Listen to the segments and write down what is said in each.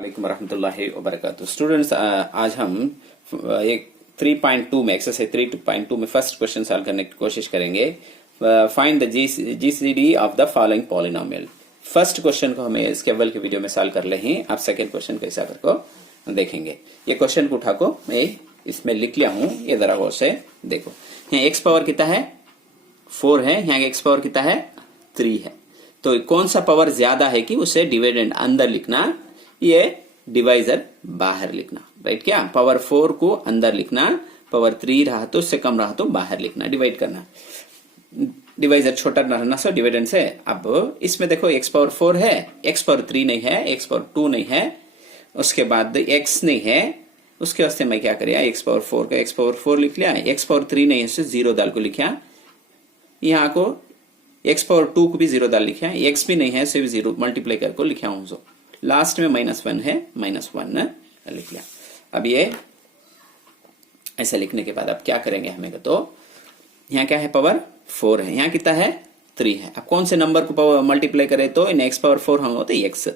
वालेकुम रहमतुल्लाहि व बरकातुहू। स्टूडेंट्स, आज हम एक 3.2 में एक्सरसाइज 3.2 में फर्स्ट क्वेश्चन सॉल्व करने की कोशिश करेंगे। Find the GCD of the following polynomial. First question को हमें इसके अव्वल के वीडियो में सॉल्व कर ले हैं। आप सेकंड क्वेश्चन कैसा करको देखेंगे। ये क्वेश्चन को उठा को मैं इसमें लिख लिया हूं, ये जरा गौर से देखो। यहाँ एक्स पावर कितना है 4 है, यहाँ एक्स पावर कितना है 3 है। तो कौन सा पावर ज्यादा है कि उसे डिविडेंड अंदर लिखना, ये डिवाइजर बाहर लिखना। राइट क्या? पावर 4 को अंदर लिखना, पावर 3 रहा तो उससे कम रहा तो बाहर लिखना, डिवाइड करना। डिवाइजर छोटा रहना सो डिविडेंड से। अब इसमें देखो एक्स पावर 4 है, एक्स पावर 3 नहीं है, एक्स पावर 2 नहीं है, उसके बाद एक्स नहीं है। उसके वास्ते मैं क्या करिया, एक्स पावर 4 का एक्स पावर 4 लिख लिया, एक्स पावर 3 नहीं है उसे 0 डाल को लिखा। यहाँ को एक्स पावर 2 को भी 0 डाल लिखा, एक्स भी नहीं है उसे भी 0 मल्टीप्लाई करके लिखा हूं। जो लास्ट में -1 है, -1 लिख लिया। अब ये ऐसा लिखने के बाद अब क्या करेंगे हमें, तो यहाँ क्या है पावर 4 है, यहाँ कितना है 3 है। अब कौन से नंबर को पावर मल्टीप्लाई करे तो इन एक्स पावर 4 होगा तो एक्स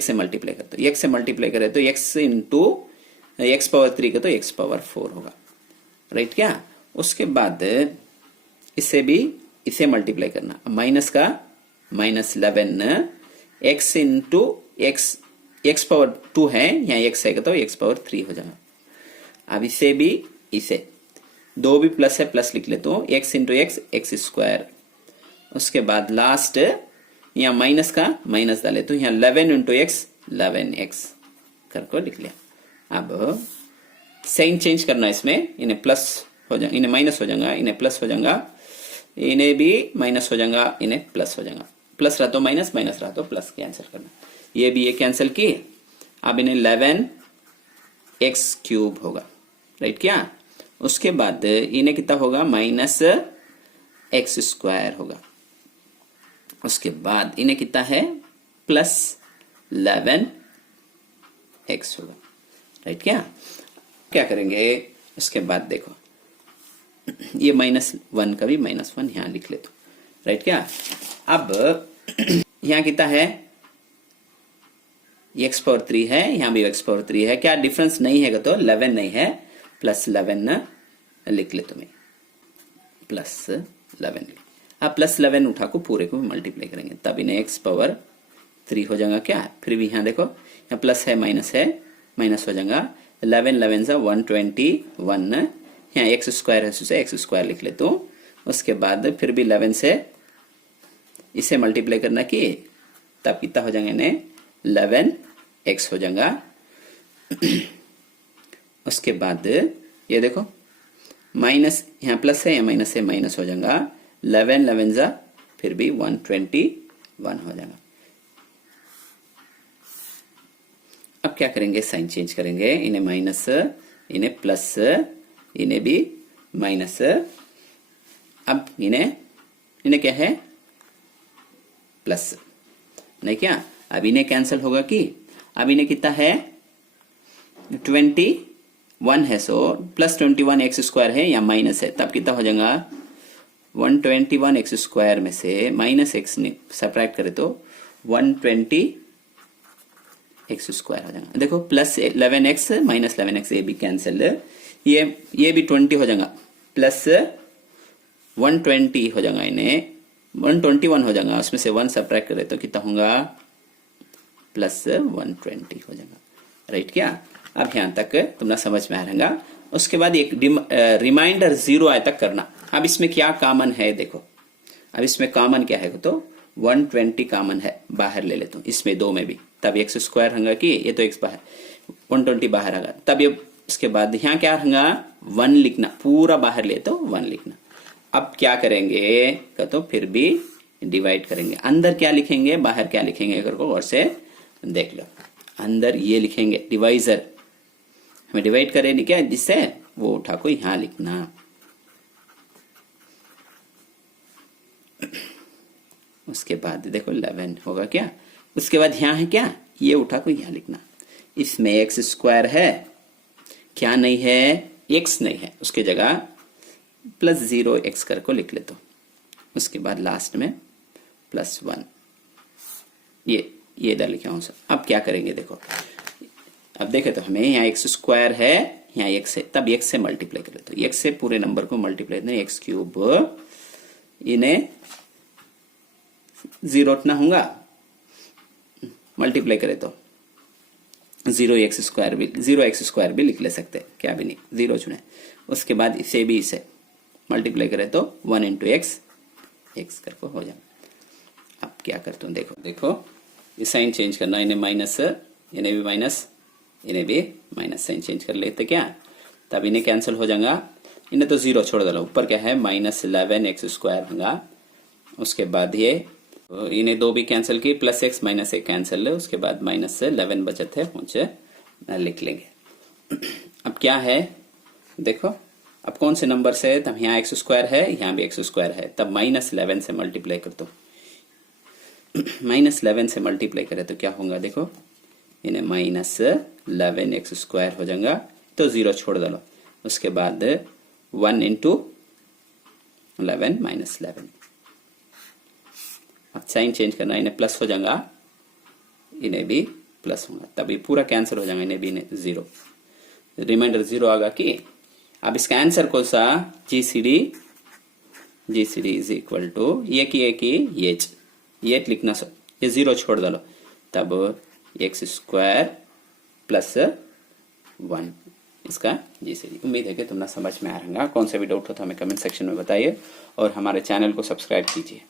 से मल्टीप्लाई करते, एक्स से मल्टीप्लाई करे तो एक्स इंटू एक्स पावर 3 का तो एक्स पावर 4 होगा। राइट क्या? उसके बाद इसे मल्टीप्लाई करना, माइनस का -11 एक्स इंटू एक्स पावर 2 है, यहाँ एक्स है तो एक्स पावर 3 हो जाएगा। अब इसे दो भी प्लस है, प्लस लिख ले तो एक्स इंटू एक्स स्क्वायर। उसके बाद लास्ट यहाँ माइनस का माइनस डाले तो यहाँ 11 इंटू एक्स 11x करके लिख लिया। अब साइन चेंज करना, इसमें इन्हें प्लस हो जाएगा, इन्हें माइनस हो जाएगा, इन्हें प्लस हो जाएगा, इन्हें भी माइनस हो जाएगा, इन्हें प्लस हो जाएगा। प्लस रहा तो माइनस, माइनस रहा तो प्लस, कैंसिल करना। ये भी ये कैंसिल किए। अब इन्हें 11x³ होगा। राइट क्या? उसके बाद इन्हें कितना होगा, -x² होगा। उसके बाद इन्हें कितना है +11x होगा। राइट क्या? क्या करेंगे उसके बाद देखो, ये -1 का भी -1 यहां लिख ले तो। राइट क्या? अब यहां कितना है, एक्स पावर 3 है, यहां भी एक्स पावर 3 है। क्या डिफरेंस नहीं है तो 11 नहीं है, +11 लिख ले तुम्हें, +11। अब +11 उठा को पूरे को मल्टीप्लाई करेंगे, तब इन्हें एक्स पावर 3 हो जाएगा। क्या फिर भी यहाँ देखो, यहाँ प्लस है, माइनस हो जाएगा। 11 से 121, यहाँ x² है उसे x² लिख ले तो। उसके बाद फिर भी 11 से इसे मल्टीप्लाई करना कि तब कितना हो जाएगा, इन्हें 11x हो जाएगा। उसके बाद ये देखो माइनस, यहाँ प्लस है, यहाँ माइनस है, माइनस हो जाएगा। 11 जा फिर भी 121 हो जाएगा। अब क्या करेंगे, साइन चेंज करेंगे, इन्हें माइनस, इन्हें प्लस, इन्हें भी माइनस। अब इन्हें क्या है प्लस, नहीं क्या? अब इन्हें कैंसिल होगा कि अब इन्हें कितना है 21 है, सो +21x² है, या माइनस है, तब कितना हो जाएगा 121x² में से -x सब्ट्रैक्ट करे तो 120x² हो जाएगा। देखो +11x -11x, ये भी कैंसिल, ये भी 20 हो जाएगा, +120 हो जाएगा, इन्हें 121 हो जाएगा। उसमें से 1 सब्ट्रैक्ट करे तो कितना होगा, +120 हो जाएगा। राइट क्या? अब यहाँ तक तुम्हारा समझ में आ रहेगा। उसके बाद एक रिमाइंडर 0 आए तक करना। अब इसमें क्या कॉमन है देखो, अब इसमें कॉमन क्या है तो 120 कॉमन है, बाहर ले लेता हूँ इसमें दो में भी, तब x² होगा कि ये तो x बाहर, 120 बाहर आएगा, तब ये इसके बाद यहाँ क्या होगा 1 लिखना, पूरा बाहर ले तो 1 लिखना। अब क्या करेंगे तो फिर भी डिवाइड करेंगे, अंदर क्या लिखेंगे बाहर क्या लिखेंगे करको और से देख लो। अंदर ये लिखेंगे डिवाइजर, हमें डिवाइड करें क्या, जिससे वो उठा को यहां लिखना। उसके बाद देखो 11 होगा क्या। उसके बाद यहां है क्या, ये उठा को यहां लिखना। इसमें x² है, क्या नहीं है, x नहीं है, उसके जगह +0x कर को लिख लेता हूं। उसके बाद लास्ट में +1, ये ये इधर लिखा हूं सर। अब क्या करेंगे देखो, अब देखे तो हमें यहाँ एक्स स्क्वायर है, यहाँ एक्स है, तब एक्स से मल्टीप्लाई करें तो एक्स से पूरे नंबर को मल्टीप्लाई करना, एक्स क्यूब इन्हें 0 उठना होगा, मल्टीप्लाई करें तो 0x स्क्वायर भी लिख ले सकते हैं, क्या भी नहीं, 0 चुने। उसके बाद इसे भी इसे मल्टीप्लाई करें तो 1 इंटू एक्स करके हो जाए। अब क्या करते हो देखो ये साइन चेंज करना, इन्हें माइनस, इन्हें भी माइनस, इन्हें भी माइनस साइन चेंज कर लेते क्या, तब इन्हें कैंसिल हो जाएगा, इन्हें तो 0 छोड़ दो, ऊपर क्या है -11x² होगा। उसके बाद ये इन्हें 2 भी कैंसिल की, प्लस x माइनस एक कैंसिल है, उसके बाद -11 बचत है, मुझे लिख लेंगे। अब क्या है देखो, अब कौन से नंबर से, तब यहाँ x² है, यहाँ भी x² है, तब -11 से मल्टीप्लाई कर दो, -11 से मल्टीप्लाई करें तो क्या होगा देखो, इन्हें -11x² हो जाएगा, तो 0 छोड़ दो। उसके बाद 1 इंटू 11 -11, अब साइन चेंज करना, इन्हें प्लस हो जाएगा, इन्हें भी प्लस होगा, तभी पूरा कैंसिल हो जाएगा, इन्हें भी 0, रिमाइंडर 0 आगा कि अब इसका आंसर कौन सा, GCD इज इक्वल टू ये की ये लिखना, ये 0 छोड़ दो, तब x² प्लस 1 इसका GCD। उम्मीद है कि तुमने समझ में आ रहा। कौन सा भी डाउट हो तो हमें कमेंट सेक्शन में बताइए और हमारे चैनल को सब्सक्राइब कीजिए।